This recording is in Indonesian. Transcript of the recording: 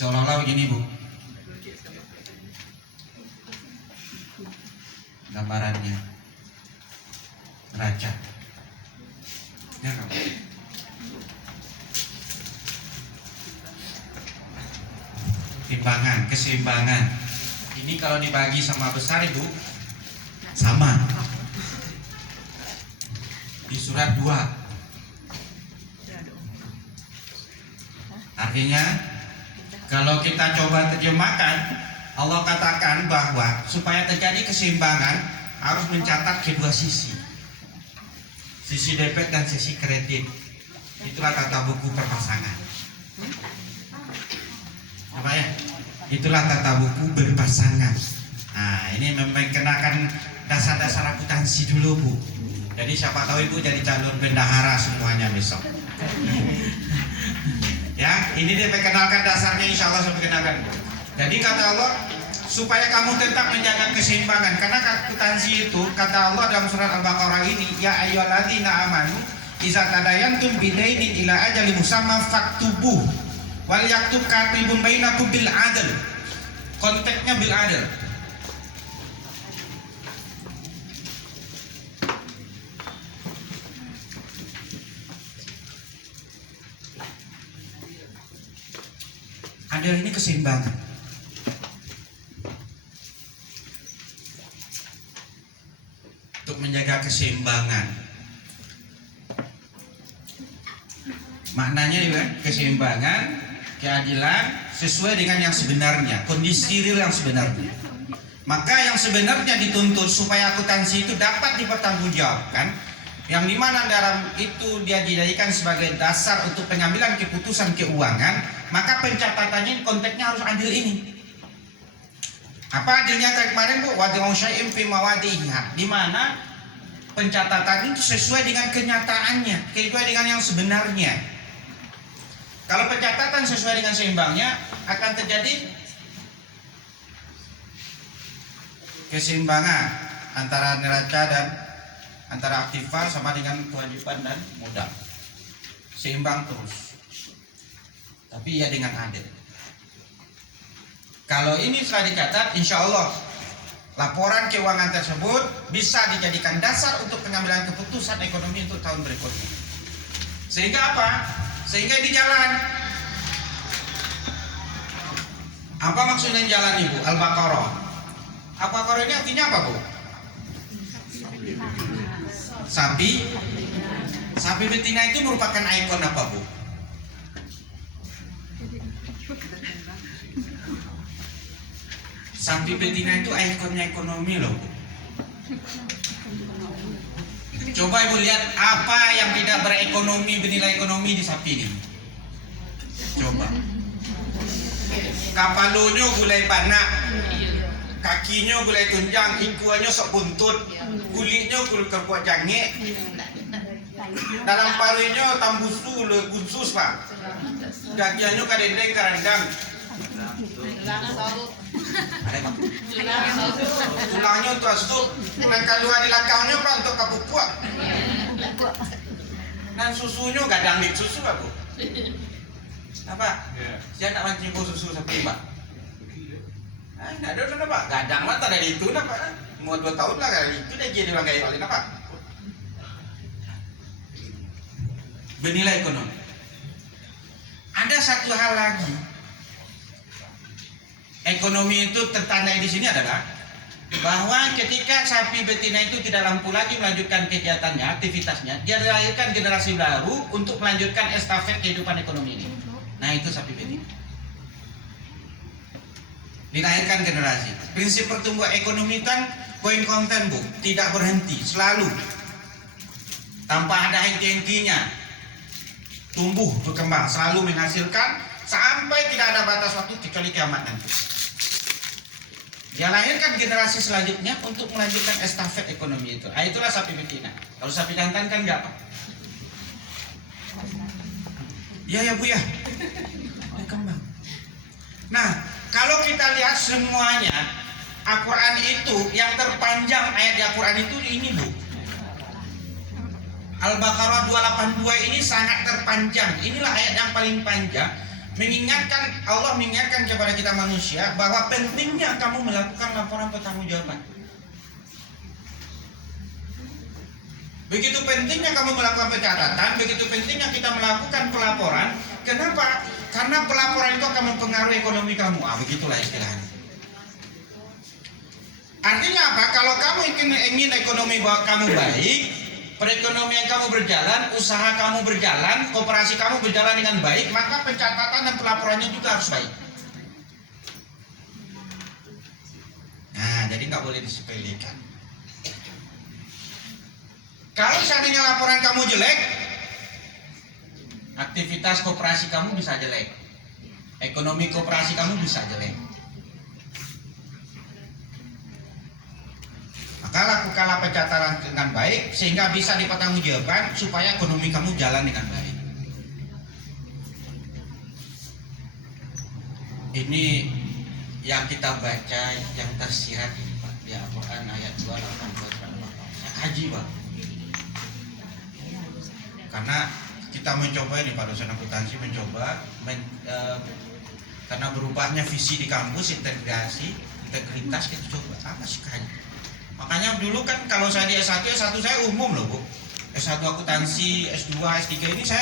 Seolah-olah begini Bu, gambarannya neraca. Ya kan? Timbangan, keseimbangan. Ini kalau dibagi sama besar Ibu, sama. Di surat 2. Artinya kalau kita coba terjemahkan, Allah katakan bahwa supaya terjadi keseimbangan harus mencatat kedua sisi debit dan sisi kredit. Itulah tata buku perpasangan. Apa ya? Itulah tata buku berpasangan. Nah, ini memperkenalkan dasar-dasar akuntansi dulu Bu. Jadi siapa tahu Ibu jadi calon bendahara semuanya besok. Ya, ini dia perkenalkan dasarnya, insya Allah saya perkenalkan. Jadi kata Allah, supaya kamu tetap menjaga keseimbangan. Karena akuntansi itu, kata Allah dalam surat Al-Baqarah ini, ya ayyuhalladzina amanu iza tadayantum bidainin ila ajalin musamma faktubuh wal yaktub katibun bainakum bil adl. Konteksnya bil adl. Adil ini keseimbangan. Untuk menjaga keseimbangan, maknanya juga keseimbangan, keadilan sesuai dengan yang sebenarnya, kondisi real yang sebenarnya. Maka yang sebenarnya dituntut supaya akuntansi itu dapat dipertanggungjawabkan, yang dimana dalam itu dia dijadikan sebagai dasar untuk pengambilan keputusan keuangan, maka pencatatannya konteksnya harus adil ini. Apa adilnya kayak kemarin Bu? Wadi'u syai'in fi mawadi'iha, di mana pencatatan itu sesuai dengan kenyataannya, sesuai dengan yang sebenarnya. Kalau pencatatan sesuai dengan seimbangnya, akan terjadi keseimbangan antara neraca dan antara aktiva sama dengan kewajiban dan modal, seimbang terus, tapi ya dengan adil. Kalau ini sudah dicatat, insya Allah laporan keuangan tersebut bisa dijadikan dasar untuk pengambilan keputusan ekonomi untuk tahun berikutnya. Sehingga apa? Sehingga di jalan. Apa maksudnya jalan Ibu? Al-Baqarah. Al-Baqarah ini artinya apa Bu? Sapi betina itu merupakan ikon apa Bu? Sapi betina itu ikonnya ekonomi loh Bu. Coba Ibu lihat apa yang tidak berekonomi, bernilai ekonomi di sapi ini. Coba. Kapalonyo gulai panak, kakinya gulai tunjang, ikuannya sok buntut, kulitnya kulit kerpuat jange, dalam parunya tambusu gunsus Pak, dagiannya kadendeng karandang, tulangnya untuk asuk, tulang kalua di lakaunya Pak untuk kapupuak, dan susunya gadang dik susu Pak Bu. Apa? Saya tak mancing susu sapi Pak. Nah, ada apa? Gadang lah tak dari itu nak Pak. Mau 2 tahun lah kali itu dia jadi orang kaya oleh Pak. Bernilai ekonomi. Ada satu hal lagi. Ekonomi itu tertandai di sini adalah bahwa ketika sapi betina itu tidak mampu lagi melanjutkan kegiatannya, aktivitasnya, dia dilahirkan generasi baru untuk melanjutkan estafet kehidupan ekonomi ini. Nah, itu sapi betina. Dilahirkan generasi. Prinsip pertumbuhan ekonomi kan going konten Bu, tidak berhenti, selalu tanpa ada henti-hentinya, tumbuh berkembang, selalu menghasilkan sampai tidak ada batas waktu kecuali kiamat nanti. Dia lahirkan generasi selanjutnya untuk melanjutkan estafet ekonomi itu. Nah, itulah sapi betina. Kalau sapi jantan kan enggak Pak. Iya ya Bu ya. Berkembang. Nah, kalau kita lihat semuanya, Al-Quran itu yang terpanjang ayat di Al-Quran itu ini Bu. Al-Baqarah 282 ini sangat terpanjang. Inilah ayat yang paling panjang Allah mengingatkan kepada kita manusia bahwa pentingnya kamu melakukan laporan pertanggungjawaban. Begitu pentingnya kamu melakukan pencatatan, begitu pentingnya kita melakukan pelaporan. Kenapa? Karena pelaporan itu akan mempengaruhi ekonomi kamu. Begitulah istilahnya. Artinya apa? Kalau kamu ingin ekonomi kamu baik, perekonomian kamu berjalan, usaha kamu berjalan, koperasi kamu berjalan dengan baik, maka pencatatan dan pelaporannya juga harus baik. Nah, jadi nggak boleh disepelekan. Kalau seandainya laporan kamu jelek, aktivitas koperasi kamu bisa jelek, ekonomi koperasi kamu bisa jelek. Maka lakukanlah pencatatan dengan baik sehingga bisa dipertanggungjawabkan supaya ekonomi kamu jalan dengan baik. Ini yang kita baca yang tersirat ini Pak, di Al-Quran ayat 282. Saya kaji Pak. Karena kita mencoba ini Pak dosen akuntansi mencoba karena berubahnya visi di kampus, integritas kita coba apa sih kaji. Makanya dulu kan kalau saya di S1 saya umum loh Bu. S1 akuntansi, S2, S3 ini saya